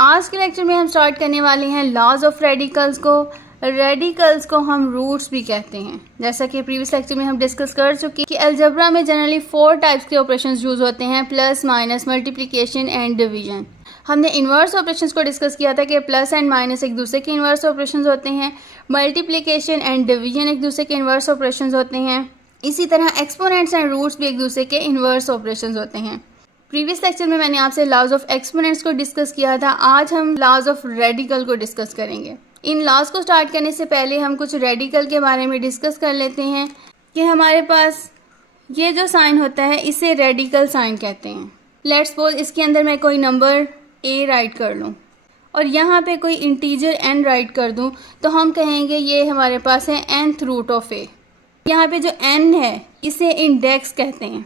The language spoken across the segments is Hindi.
आज के लेक्चर में हम स्टार्ट करने वाले हैं लॉज ऑफ रेडिकल्स को। रेडिकल्स को हम रूट्स भी कहते हैं। जैसा कि प्रीवियस लेक्चर में हम डिस्कस कर चुके हैं कि अलजेब्रा में जनरली 4 टाइप्स के ऑपरेशंस यूज होते हैं, plus, minus, multiplication and division. हमने इन्वर्स ऑपरेशंस को डिस्कस किया था कि प्लस एंड माइनस एक दूसरे के इन्वर्स ऑपरेशंस होते हैं, मल्टीप्लिकेशन एंड डिवीजन एक दूसरे के इन्वर्स ऑपरेशंस होते हैं। इसी तरह एक्सपोनेंट्स एंड रूट्स भी एक दूसरे के इन्वर्स ऑपरेशंस होते हैं। प्रीवियस लेक्चर में मैंने आपसे लॉज ऑफ एक्सपोनेंट्स को डिस्कस किया था। आज हम लॉज ऑफ रेडिकल को डिस्कस करेंगे। इन लॉज को स्टार्ट करने से पहले हम कुछ रेडिकल के बारे में डिस्कस कर लेते हैं कि हमारे पास ये जो साइन होता है इसे रेडिकल साइन कहते हैं। लेट्स सपोज इसके अंदर मैं कोई नंबर a राइट कर लूँ और यहाँ पे कोई इंटीजर n राइट कर दूँ, तो हम कहेंगे ये हमारे पास है nth रूट ऑफ a। यहाँ पे जो n है इसे इंडेक्स कहते हैं,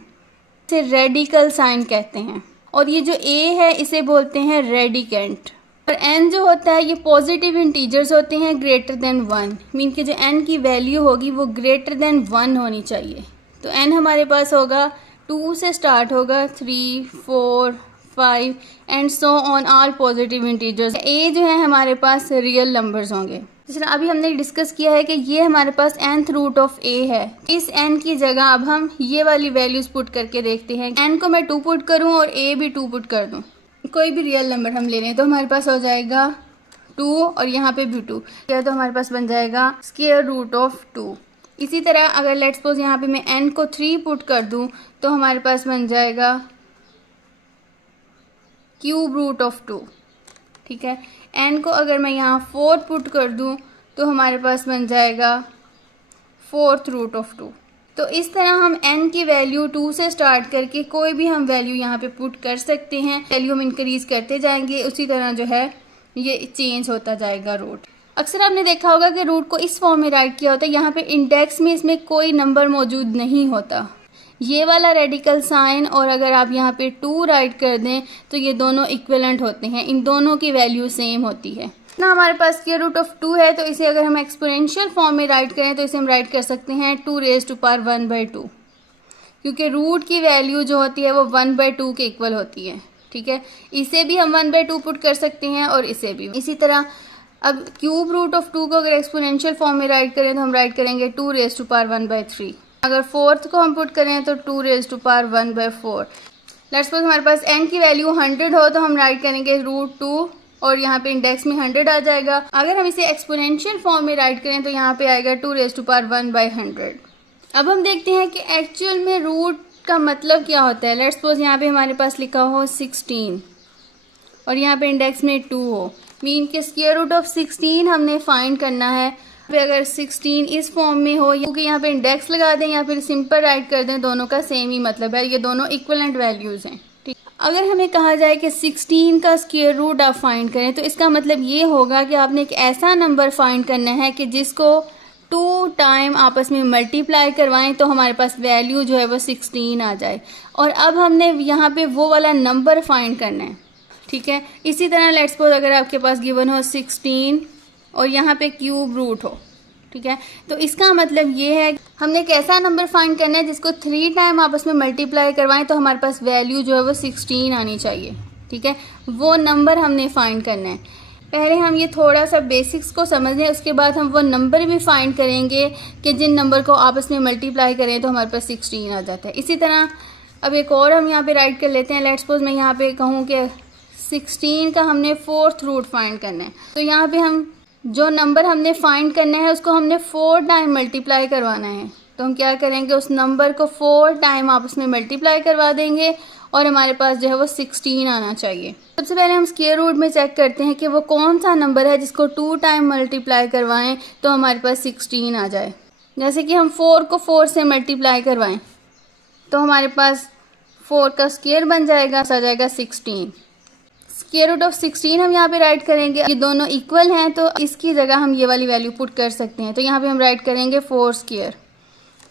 इसे रेडिकल साइन कहते हैं। और ये जो a है इसे बोलते हैं रेडिकेंट। और n जो होता है ये पॉजिटिव इंटीजर्स होते हैं ग्रेटर देन 1, मीन कि जो n की वैल्यू होगी वो ग्रेटर देन 1 होनी चाहिए। तो n हमारे पास होगा 2 से स्टार्ट होगा, 3, 4, 5 and so on, all positive integers. a जो है हमारे पास रियल नंबर्स होंगे। जिस तरह अभी हमने डिस्कस किया है कि ये हमारे पास nth रूट ऑफ a है। इस n की जगह अब हम ये वाली वैल्यूज पुट करके देखते हैं। n को मैं 2 पुट करूं और a भी 2 पुट कर दूं, कोई भी रियल नंबर हम ले लें, तो हमारे पास हो जाएगा 2 और यहाँ पे भी 2, या तो हमारे पास बन जाएगा स्क्वायर रूट ऑफ 2। इसी तरह अगर लेट्स सपोज यहाँ पे मैं n को 3 पुट कर दूं तो हमारे पास बन जाएगा क्यूब रूट ऑफ 2। ठीक है, n को अगर मैं यहाँ 4 पुट कर दूं तो हमारे पास बन जाएगा 4th रूट ऑफ 2। तो इस तरह हम n की वैल्यू 2 से स्टार्ट करके कोई भी हम वैल्यू यहाँ पे पुट कर सकते हैं। वैल्यू हम इंक्रीज करते जाएंगे, उसी तरह जो है ये चेंज होता जाएगा रूट। अक्सर आपने देखा होगा कि रूट को इस फॉर्म में राइट किया होता है, यहाँ पे इंडेक्स में इसमें कोई नंबर मौजूद नहीं होता। ये वाला रेडिकल साइन और अगर आप यहाँ पे 2 राइट कर दें तो ये दोनों इक्विवेलेंट होते हैं, इन दोनों की वैल्यू सेम होती है ना। हमारे पास स्क्वायर रूट ऑफ 2 है, तो इसे अगर हम एक्सपोनेंशियल फॉर्म में राइट करें तो इसे हम राइट कर सकते हैं 2 रेज़ टू पावर 1/2, क्योंकि रूट की वैल्यू जो होती है वो 1/2 के इक्वल होती है। ठीक है, इसे भी हम 1/2 पुट कर सकते हैं और इसे भी। इसी तरह अब क्यूब रूट ऑफ 2 को अगर एक्सपोनेंशियल फॉर्म में राइट करें तो हम राइट करेंगे 2 रेज़ टू पावर 1/3। अगर 4th को हम पुट करें तो 2 raise to power 1/4। Let's suppose हमारे पास n की वैल्यू 100 हो तो हम राइट करेंगे √2 और यहाँ पे इंडेक्स में 100 आ जाएगा। अगर हम इसे एक्सपोनेंशियल फॉर्म में राइट करें तो यहाँ पे आएगा 2 रेज़ टू पावर 1/100। अब हम देखते हैं कि एक्चुअल में रूट का मतलब क्या होता है। लेट्स सपोज यहाँ पे हमारे पास लिखा हो 16 और यहाँ पे इंडेक्स में 2 हो, मीन के स्क्वायर रूट ऑफ 16 हमने फाइंड करना है। पे अगर 16 इस फॉर्म में हो, क्योंकि यहाँ पे इंडेक्स लगा दें या फिर सिंपल राइट कर दें, दोनों का सेम ही मतलब है, ये दोनों इक्विवेलेंट वैल्यूज़ हैं। ठीक, अगर हमें कहा जाए कि 16 का स्क्वायर रूट आप फाइंड करें तो इसका मतलब ये होगा कि आपने एक ऐसा नंबर फाइंड करना है कि जिसको 2 टाइम आपस में मल्टीप्लाई करवाएं तो हमारे पास वैल्यू जो है वो 16 आ जाए। और अब हमने यहाँ पे वो वाला नंबर फाइंड करना है। ठीक है, इसी तरह लेट्स सपोज अगर आपके पास गिवन हो 16 और यहाँ पे क्यूब रूट हो, ठीक है, तो इसका मतलब ये है हमने एक ऐसा नंबर फाइंड करना है जिसको 3 टाइम आपस में मल्टीप्लाई करवाएं तो हमारे पास वैल्यू जो है वो 16 आनी चाहिए। ठीक है, वो नंबर हमने फाइंड करना है। पहले हम ये थोड़ा सा बेसिक्स को समझ लें, उसके बाद हम वो नंबर भी फाइंड करेंगे कि जिन नंबर को आपस में मल्टीप्लाई करें तो हमारे पास 16 आ जाता है। इसी तरह अब एक और हम यहाँ पे राइट कर लेते हैं। लेट्स सपोज मैं यहाँ पे कहूँ कि 16 का हमने 4th रूट फाइंड करना है, तो यहाँ पे हम जो नंबर हमने फाइंड करना है उसको हमने 4 टाइम मल्टीप्लाई करवाना है। तो हम क्या करेंगे, उस नंबर को 4 टाइम आपस में मल्टीप्लाई करवा देंगे और हमारे पास जो है वो 16 आना चाहिए। सबसे पहले हम स्क्वायर रूट में चेक करते हैं कि वो कौन सा नंबर है जिसको 2 टाइम मल्टीप्लाई करवाएं तो हमारे पास 16 आ जाए। जैसे कि हम 4 को 4 से मल्टीप्लाई करवाएं तो हमारे पास 4 का स्क्वायर बन जाएगा, आ जाएगा 16। स्क्वायर रूट ऑफ 16 हम यहाँ पे राइट करेंगे, ये दोनों इक्वल हैं तो इसकी जगह हम ये वाली वैल्यू पुट कर सकते हैं। तो यहाँ पे हम राइट करेंगे 4 स्क्वायर।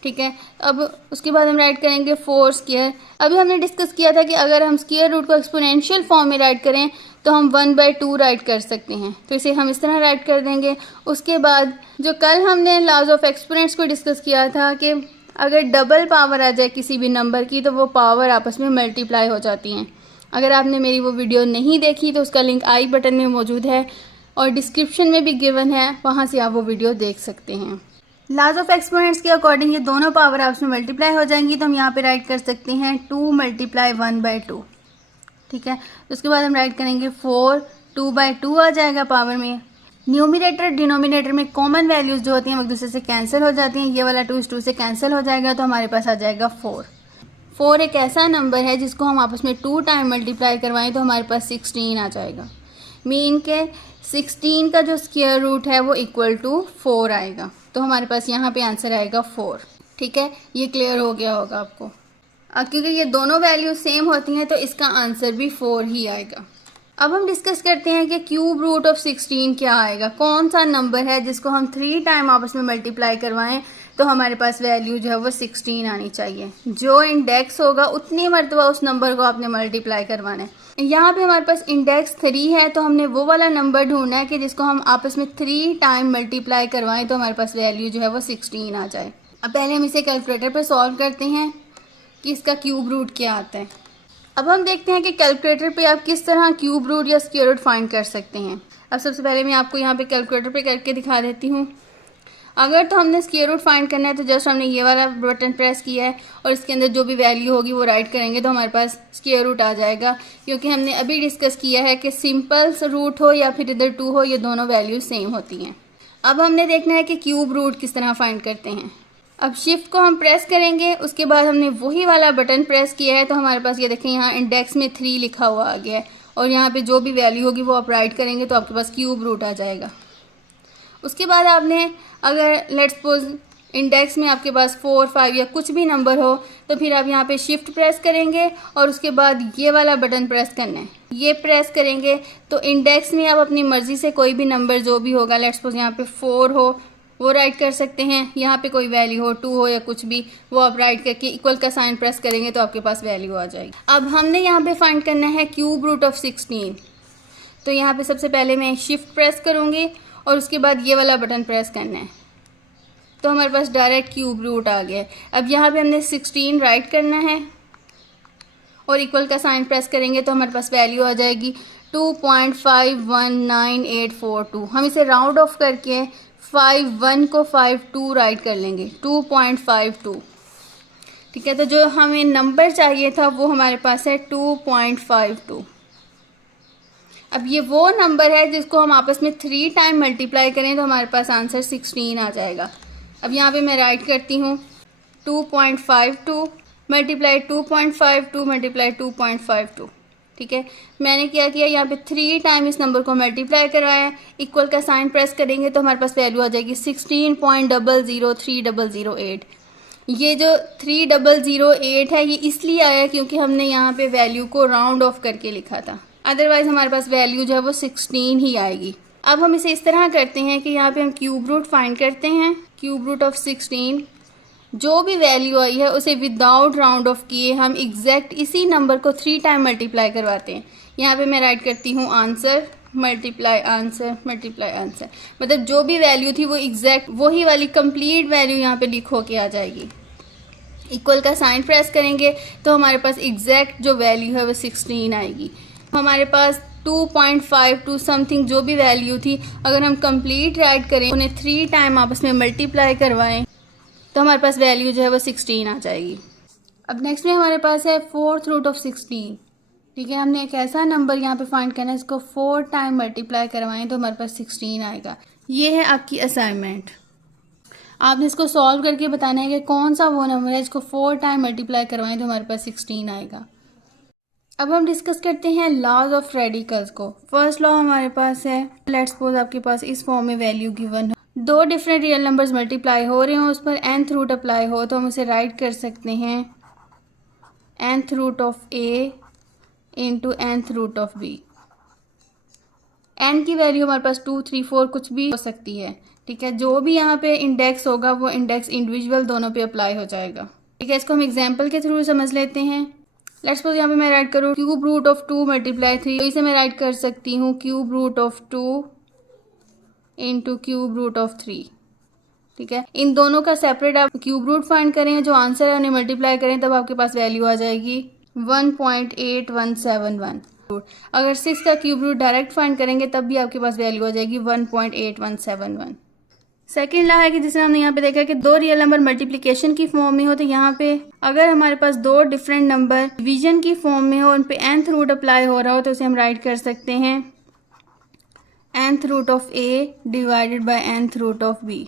ठीक है, अब उसके बाद हम राइट करेंगे 4 स्क्वायर। अभी हमने डिस्कस किया था कि अगर हम स्क्वायर रूट को एक्सपोनेंशियल फॉर्म में राइट करें तो हम 1/2 राइट कर सकते हैं, तो इसे हम इस तरह राइट कर देंगे। उसके बाद जो कल हमने लॉज ऑफ एक्सपोनेंट्स को डिस्कस किया था कि अगर डबल पावर आ जाए किसी भी नंबर की तो वो पावर आपस में मल्टीप्लाई हो जाती हैं। अगर आपने मेरी वो वीडियो नहीं देखी तो उसका लिंक आई बटन में मौजूद है और डिस्क्रिप्शन में भी गिवन है, वहाँ से आप वो वीडियो देख सकते हैं। लॉज ऑफ एक्सपोनेंट्स के अकॉर्डिंग ये दोनों पावर आपस में मल्टीप्लाई हो जाएंगी, तो हम यहाँ पे राइट कर सकते हैं 2 × 1/2। ठीक है, तो उसके बाद हम राइट करेंगे 4, 2/2 आ जाएगा पावर में। न्यूमिनेटर डिनोमिनेटर में कॉमन वैल्यूज जो होती हैं वो एक दूसरे से कैंसिल हो जाती हैं, ये वाला 2 इस 2 से कैंसिल हो जाएगा, तो हमारे पास आ जाएगा 4। 4 एक ऐसा नंबर है जिसको हम आपस में 2 टाइम मल्टीप्लाई करवाएं तो हमारे पास 16 आ जाएगा। मीन के 16 का जो स्क्वायर रूट है वो इक्वल टू 4 आएगा, तो हमारे पास यहाँ पे आंसर आएगा 4। ठीक है, ये क्लियर हो गया होगा आपको। क्योंकि ये दोनों वैल्यू सेम होती हैं तो इसका आंसर भी 4 ही आएगा। अब हम डिस्कस करते हैं कि क्यूब रूट ऑफ 16 क्या आएगा, कौन सा नंबर है जिसको हम 3 टाइम आपस में मल्टीप्लाई करवाएं तो हमारे पास वैल्यू जो है वो 16 आनी चाहिए। जो इंडेक्स होगा उतनी मरतबा उस नंबर को आपने मल्टीप्लाई करवाना है। यहाँ पे हमारे पास इंडेक्स 3 है, तो हमने वो वाला नंबर ढूंढना है कि जिसको हम आपस में 3 टाइम मल्टीप्लाई करवाएं तो हमारे पास वैल्यू जो है वो 16 आ जाए। अब पहले हम इसे कैलकुलेटर पर सॉल्व करते हैं कि इसका क्यूब रूट क्या आता है। अब हम देखते हैं कि कैलकुलेटर पे आप किस तरह क्यूब रूट या स्क्वायर रूट फाइंड कर सकते हैं। अब सबसे पहले मैं आपको यहाँ पे कैलकुलेटर पे करके दिखा देती हूँ। अगर तो हमने स्क्वायर रूट फाइंड करना है तो जस्ट हमने ये वाला बटन प्रेस किया है और इसके अंदर जो भी वैल्यू होगी वो राइट करेंगे तो हमारे पास स्क्वायर रूट आ जाएगा, क्योंकि हमने अभी डिस्कस किया है कि सिंपल रूट हो या फिर इधर 2 हो, ये दोनों वैल्यू सेम होती हैं। अब हमने देखना है कि क्यूब रूट किस तरह फाइंड करते हैं। अब शिफ्ट को हम प्रेस करेंगे, उसके बाद हमने वही वाला बटन प्रेस किया है तो हमारे पास ये देखें यहाँ इंडेक्स में 3 लिखा हुआ आ गया है और यहाँ पे जो भी वैल्यू होगी वो आप राइट करेंगे तो आपके पास क्यूब रूट आ जाएगा। उसके बाद आपने अगर लेट्स सपोज इंडेक्स में आपके पास 4, 5 या कुछ भी नंबर हो तो फिर आप यहाँ पे शिफ्ट प्रेस करेंगे और उसके बाद ये वाला बटन प्रेस करना है। ये प्रेस करेंगे तो इंडेक्स में आप अपनी मर्ज़ी से कोई भी नंबर जो भी होगा, लेट्स सपोज यहाँ पे 4 हो वो राइट कर सकते हैं, यहाँ पे कोई वैल्यू हो 2 हो या कुछ भी, वो आप राइट करके इक्वल का साइन प्रेस करेंगे तो आपके पास वैल्यू आ जाएगी। अब हमने यहाँ पे फाइंड करना है क्यूब रूट ऑफ 16, तो यहाँ पे सबसे पहले मैं शिफ्ट प्रेस करूँगी और उसके बाद ये वाला बटन प्रेस करना है तो हमारे पास डायरेक्ट क्यूब रूट आ गया। अब यहाँ पे हमने 16 राइट करना है और इक्वल का साइन प्रेस करेंगे तो हमारे पास वैल्यू आ जाएगी 2.519842। हम इसे राउंड ऑफ करके 51 को 52 राइट कर लेंगे, 2.52। ठीक है, तो जो हमें नंबर चाहिए था वो हमारे पास है 2.52। अब ये वो नंबर है जिसको हम आपस में 3 टाइम मल्टीप्लाई करें तो हमारे पास आंसर 16 आ जाएगा। अब यहाँ पे मैं राइट करती हूँ 2.52 मल्टीप्लाई 2.52 मल्टीप्लाई 2.52। ठीक है, मैंने क्या किया यहाँ पे 3 टाइम इस नंबर को मल्टीप्लाई करवाया, इक्वल का साइन प्रेस करेंगे तो हमारे पास वैल्यू आ जाएगी 16.003008। ये जो 3008 है ये इसलिए आया क्योंकि हमने यहाँ पे वैल्यू को राउंड ऑफ करके लिखा था, अदरवाइज हमारे पास वैल्यू जो है वो 16 ही आएगी। अब हम इसे इस तरह करते हैं कि यहाँ पे हम क्यूब रूट फाइंड करते हैं। क्यूब रूट ऑफ 16 जो भी वैल्यू आई है उसे विदाउट राउंड ऑफ किए हम एग्जैक्ट इसी नंबर को 3 टाइम मल्टीप्लाई करवाते हैं। यहाँ पे मैं राइट करती हूँ answer multiply answer multiply answer, मतलब जो भी वैल्यू थी वो एग्जैक्ट वही वाली कंप्लीट वैल्यू यहाँ पे लिख होके आ जाएगी। इक्वल का साइन प्रेस करेंगे तो हमारे पास एग्जैक्ट जो वैल्यू है वो 16 आएगी। हमारे पास 2.52 समथिंग जो भी वैल्यू थी, अगर हम कंप्लीट राइट करें उन्हें 3 टाइम आपस में मल्टीप्लाई करवाएं तो हमारे पास वैल्यू जो है वो 16 आ जाएगी। अब नेक्स्ट में हमारे पास है 4th रूट ऑफ 16। ठीक है, हमने एक ऐसा नंबर यहाँ पे फाइंड करना है इसको 4 टाइम मल्टीप्लाई करवाएं तो हमारे पास 16 आएगा। ये है आपकी असाइनमेंट, आपने इसको सॉल्व करके बताना है कि कौन सा वो नंबर है इसको 4 टाइम मल्टीप्लाई करवाएं तो हमारे पास 16 आएगा। अब हम डिस्कस करते हैं लॉज ऑफ रेडिकल्स को। फर्स्ट लॉ हमारे पास है, लेट्स सपोज आपके पास इस फॉर्म में वैल्यू गिवन हो, 2 डिफरेंट रियल नंबर्स मल्टीप्लाई हो रहे हो, उस पर nth रूट अप्लाई हो तो हम उसे राइट कर सकते हैं nth root of a into nth root of b। n की वैल्यू हमारे पास 2, 3, 4 कुछ भी हो सकती है। ठीक है, जो भी यहाँ पे इंडेक्स होगा वो इंडेक्स इंडिविजुअल दोनों पे अप्लाई हो जाएगा। ठीक है, इसको हम एग्जाम्पल के थ्रू समझ लेते हैं। लेट्स सपोज यहाँ पे मैं राइट करूँ क्यूब रूट ऑफ 2 मल्टीप्लाई 3, तो इसे मैं राइट कर सकती हूँ cube root of 2 into cube root of 3। ठीक है, इन दोनों का सेपरेट आप क्यूब रूट फाइंड करें, जो आंसर है उन्हें मल्टीप्लाई करें तब आपके पास वैल्यू आ जाएगी 1.8171। अगर 6 का क्यूब रूट डायरेक्ट फाइंड करेंगे तब भी आपके पास वैल्यू आ जाएगी 1.8171। सेकेंड ला है कि जिसमें हमने यहाँ पे देखा कि दो रियल नंबर मल्टीप्लिकेशन की फॉर्म में हो, तो यहाँ पे अगर हमारे पास दो डिफरेंट नंबर डिवीजन की फॉर्म में हो, उन पे nth रूट अप्लाई हो रहा हो, तो उसे हम राइट कर सकते हैं nth root of a divided by nth root of b।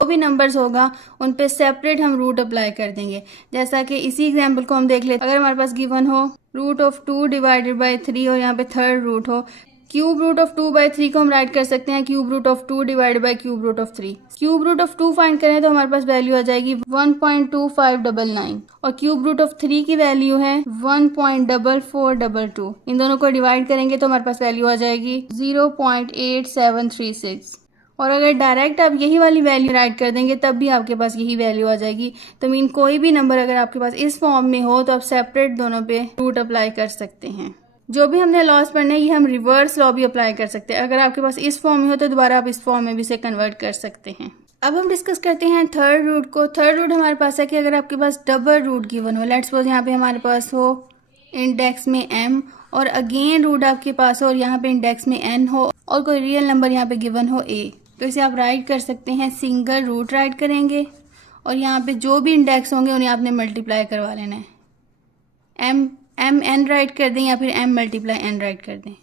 जो भी नंबर्स होगा उन पे सेपरेट हम रूट अप्लाई कर देंगे। जैसा कि इसी एग्जाम्पल को हम देख लेते, अगर हमारे पास गिवन हो रूट ऑफ 2 डिवाइडेड बाय 3 और यहाँ पे थर्ड रूट हो, क्यूब रूट ऑफ 2/3 को हम राइट कर सकते हैं cube root of 2 divided by cube root of 3। Cube root of 2 find करें तो हमारे पास वैल्यू आ जाएगी 1.2599 और क्यूब रूट ऑफ 3 की वैल्यू है 1.4422। इन दोनों को डिवाइड करेंगे तो हमारे पास वैल्यू आ जाएगी 0.8736। और अगर डायरेक्ट आप यही वाली वैल्यू राइट कर देंगे तब भी आपके पास यही वैल्यू आ जाएगी। तो मीन कोई भी नंबर अगर आपके पास इस फॉर्म में हो तो आप सेपरेट दोनों पे रूट अप्लाई कर सकते हैं। जो भी हमने लॉस पढ़ने ये हम रिवर्स लॉ भी अप्लाई कर सकते हैं। अगर आपके पास इस फॉर्म में हो तो दोबारा आप इस फॉर्म में भी इसे कन्वर्ट कर सकते हैं। अब हम डिस्कस करते हैं थर्ड रूट को। थर्ड रूट हमारे पास है कि अगर आपके पास डबल रूट गिवन हो, लेट्स सपोज यहाँ पे हमारे पास हो इंडेक्स में m और अगेन रूट आपके पास हो और यहाँ पे इंडेक्स में n हो और कोई रियल नंबर यहाँ पे गिवन हो a, तो इसे आप राइट कर सकते हैं सिंगल रूट राइट करेंगे और यहाँ पे जो भी इंडेक्स होंगे उन्हें आपने मल्टीप्लाई करवा लेना है। m n राइट कर दें या फिर m मल्टीप्लाई n राइट कर दें।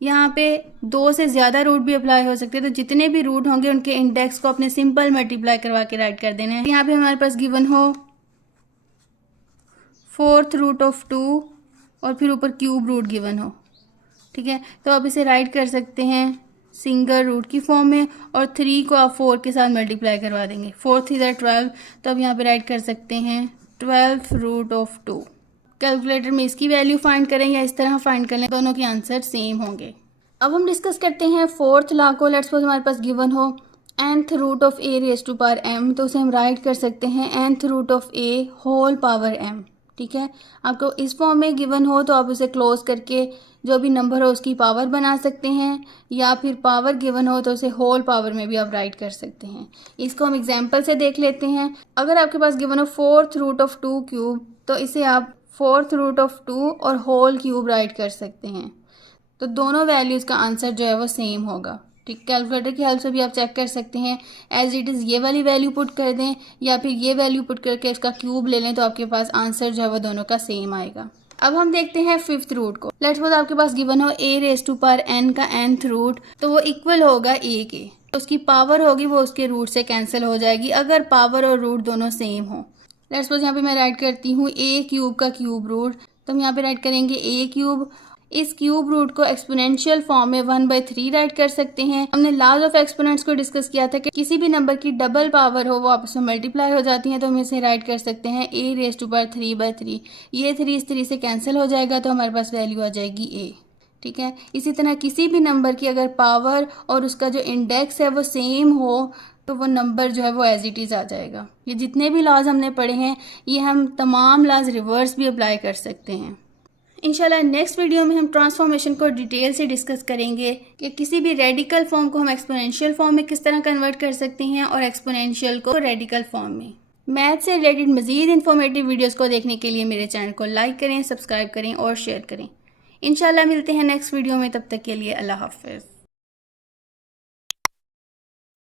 यहाँ पे 2 से ज़्यादा रूट भी अप्लाई हो सकते हैं, तो जितने भी रूट होंगे उनके इंडेक्स को अपने सिंपल मल्टीप्लाई करवा के राइट कर देना है। यहाँ पे हमारे पास गिवन हो 4th रूट ऑफ 2 और फिर ऊपर क्यूब रूट गिवन हो, ठीक है, तो आप इसे राइट कर सकते हैं सिंगल रूट की फॉर्म में और 3 को आप 4 के साथ मल्टीप्लाई करवा देंगे। 4 3 12, तो अब यहाँ पे राइट कर सकते हैं 12th रूट ऑफ 2। कैलकुलेटर में इसकी वैल्यू फाइंड करें या इस तरह फाइंड कर लें, दोनों के आंसर सेम होंगे। अब हम डिस्कस करते हैं फोर्थ लॉ को। लेट्स सपोज हमारे पास गिवन हो nth root of a raise to power m, तो उसे हम राइट कर सकते हैं nth root of a whole power m, ठीक है। आपको इस फॉर्म में गिवन हो तो आप उसे क्लोज करके जो भी नंबर हो उसकी पावर बना सकते हैं, या फिर पावर गिवन हो तो उसे होल पावर में भी आप राइट कर सकते हैं। इसको हम एग्जांपल से देख लेते हैं। अगर आपके पास गिवन हो 4th रूट ऑफ 2 क्यूब, तो इसे आप 4th रूट ऑफ 2 और होल क्यूब राइट कर सकते हैं। तो दोनों वैल्यूज़ का आंसर जो है वो सेम होगा, ठीक। कैलकुलेटर की हेल्प से भी आप चेक कर सकते हैं, एज इट इज़ ये वाली वैल्यू पुट कर दें या फिर ये वैल्यू पुट करके इसका क्यूब ले लें, तो आपके पास आंसर जो है वो दोनों का सेम आएगा। अब हम देखते हैं 5th रूट को। लेट्स सपोज आपके पास गिवन हो a raise to power n का nth रूट, तो वो इक्वल होगा a के, तो उसकी पावर होगी वो उसके रूट से कैंसिल हो जाएगी अगर पावर और रूट दोनों सेम हो। लेट्स सपोज यहाँ पे मैं राइट करती हूँ a क्यूब का क्यूब रूट, तो हम यहाँ पे राइट करेंगे a क्यूब। इस क्यूब रूट को एक्सपोनेंशियल फॉर्म में 1/3 राइट कर सकते हैं। हमने लॉज ऑफ एक्सपोनेंट्स को डिस्कस किया था कि किसी भी नंबर की डबल पावर हो वो आपस में मल्टीप्लाई हो जाती हैं, तो हम इसे राइट कर सकते हैं a रेज़ टू पावर 3/3। ये 3 इस 3 से कैंसिल हो जाएगा तो हमारे पास वैल्यू आ जाएगी a, ठीक है। इसी तरह किसी भी नंबर की अगर पावर और उसका जो इंडेक्स है वो सेम हो तो वो नंबर जो है वो एज इट इज़ आ जाएगा। ये जितने भी लॉज हमने पढ़े हैं ये हम तमाम लॉज रिवर्स भी अप्लाई कर सकते हैं। इंशाल्लाह नेक्स्ट वीडियो में हम ट्रांसफॉर्मेशन को डिटेल से डिस्कस करेंगे कि किसी भी रेडिकल फॉर्म को हम एक्सपोनेंशियल फॉर्म में किस तरह कन्वर्ट कर सकते हैं और एक्सपोनेंशियल को रेडिकल फॉर्म में। मैथ से रिलेटेड मज़ीद इन्फॉर्मेटिव वीडियोस को देखने के लिए मेरे चैनल को लाइक करें, सब्सक्राइब करें और शेयर करें। इंशाल्लाह मिलते हैं नेक्स्ट वीडियो में, तब तक के लिए अल्लाह हाफ़िज़।